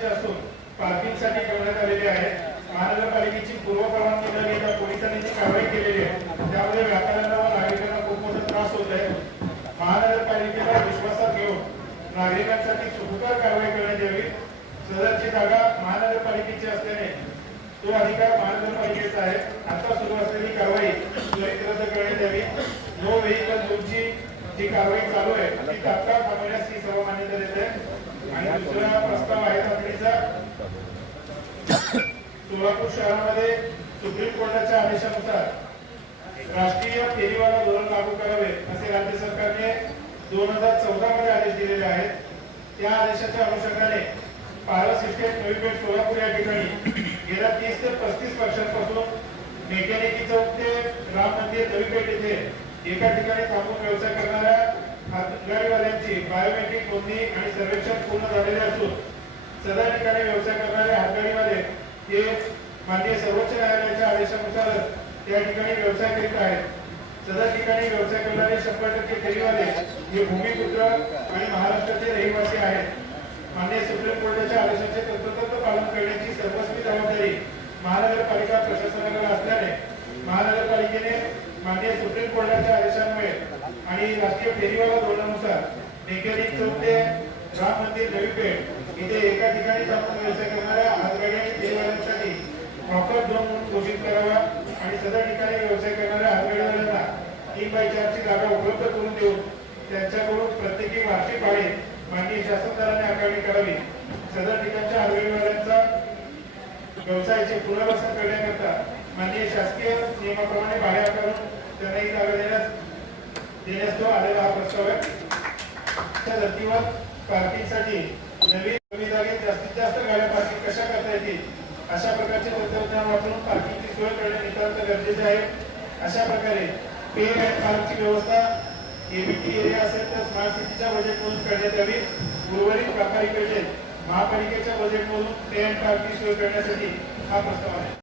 संबंधीचे असून पार्किंगसाठी ठेवण्यात आलेले आहे। महानगरपालिकेची पूर्व परवानगी न घेता पोलिसांनी जी कारवाई केलेली आहे त्यामुळे व्यापाऱ्यांना व नागरिकांना खूप मोठा त्रास होत आहे। महानगरपालिकेला विश्वासात घेऊन नागरिकांसाठी सुखकर कारवाई करण्यात यावी। सदरची जागा महानगरपालिकेची असल्याने तो अधिकार महानगरपालिकेचा आहे। आता सुरू असलेली कारवाई त्वरित रद्द करण्यात यावी। नो व्हेइकल झोनची जी कारवाई चालू आहे ती तात्काळ थांबवण्यास ही सर्व मान्यता देते। आणि दुसरा प्रस्ताव आहे तातडीचा, सोलापूर शहरामध्ये सुप्रीम कोर्टाच्या आदेशानुसार राष्ट्रीय फेरीवाला धोरण लागू करावे असे राज्य सरकारने 2014 मध्ये आदेश दिलेले आहेत। त्या आदेशाच्या अनुषंगाने पारस इस्टेट नवी पेठ सोलापूर या ठिकाणी गेल्या 30 ते 35 वर्षांपासून मेकॅनिकी चौक ते राम मंदिर नवी पेठ येथे एका ठिकाणी थांबून व्यवसाय करणाऱ्या हातगाडीवाल्यांची बायोमेट्रिक नोंदणी आणि सर्वेक्षण पूर्ण झालेले असून सदर ठिकाणी व्यवसाय करणारे हातगाडीवाले हे माननीय सर्वोच्च न्यायालयाच्या आदेशानुसार त्या ठिकाणी व्यवसाय करीत आहेत। सदर ठिकाणी व्यवसाय करणारे 100% फेरीवाले हे भूमिपुत्र आणि महाराष्ट्राचे रहिवासी आहेत। माननीय सुप्रीम कोर्टाच्या आदेशाचे तंतोतंत पालन करण्याची सर्वस्वी जबाबदारी महानगरपालिका प्रशासनाकडे असल्याने महानगरपालिकेने माननीय सुप्रीम कोर्टाच्या आदेशान्वये आणि राष्ट्रीय फेरीवाला धोरणानुसार मेकॅनिक चौक ते राम मंदिर नवी पेठ इथे एका ठिकाणी थांबून व्यवसाय करणाऱ्या हातगाडी आणि फेरीवाल्यांसाठी प्रॉपर झोन म्हणून घोषित करावा आणि सदर ठिकाणी व्यवसाय करणाऱ्या हातगाडीवाल्यांना 3/4 ची जागा उपलब्ध करून देऊन त्यांच्याकडून प्रत्येकी वार्षिक भाडे माननीय शासनदाराने आकारणी करावी। सदर ठिकाणच्या हातगाडीवाल्यांचा व्यवसायाचे पुनर्वसन करण्याकरता माननीय शासकीय नियमाप्रमाणे भाडे आकारून त्यांना ही जागा देण्यास तो आलेला हा प्रस्ताव आहे। त्या धर्तीवर पार्किंगसाठी नवीन कमी जागेत जास्तीत जास्त गाड्या पार्किंग कशा करता येतील अशा प्रकारचे तंत्रज्ञान वापरून पार्किंगची सोय करणे नितांत गरजेचे आहे। अशा प्रकारे पे अँड पार्कची व्यवस्था एबीटी एरिया असेल तर स्मार्ट सिटीच्या बजेटमधून करण्यात यावी। उर्वरित व्यापारी पेठेत महापालिकेच्या बजेटमधून पे अँड पार्कची सोय करण्यासाठी हा प्रस्ताव आहे।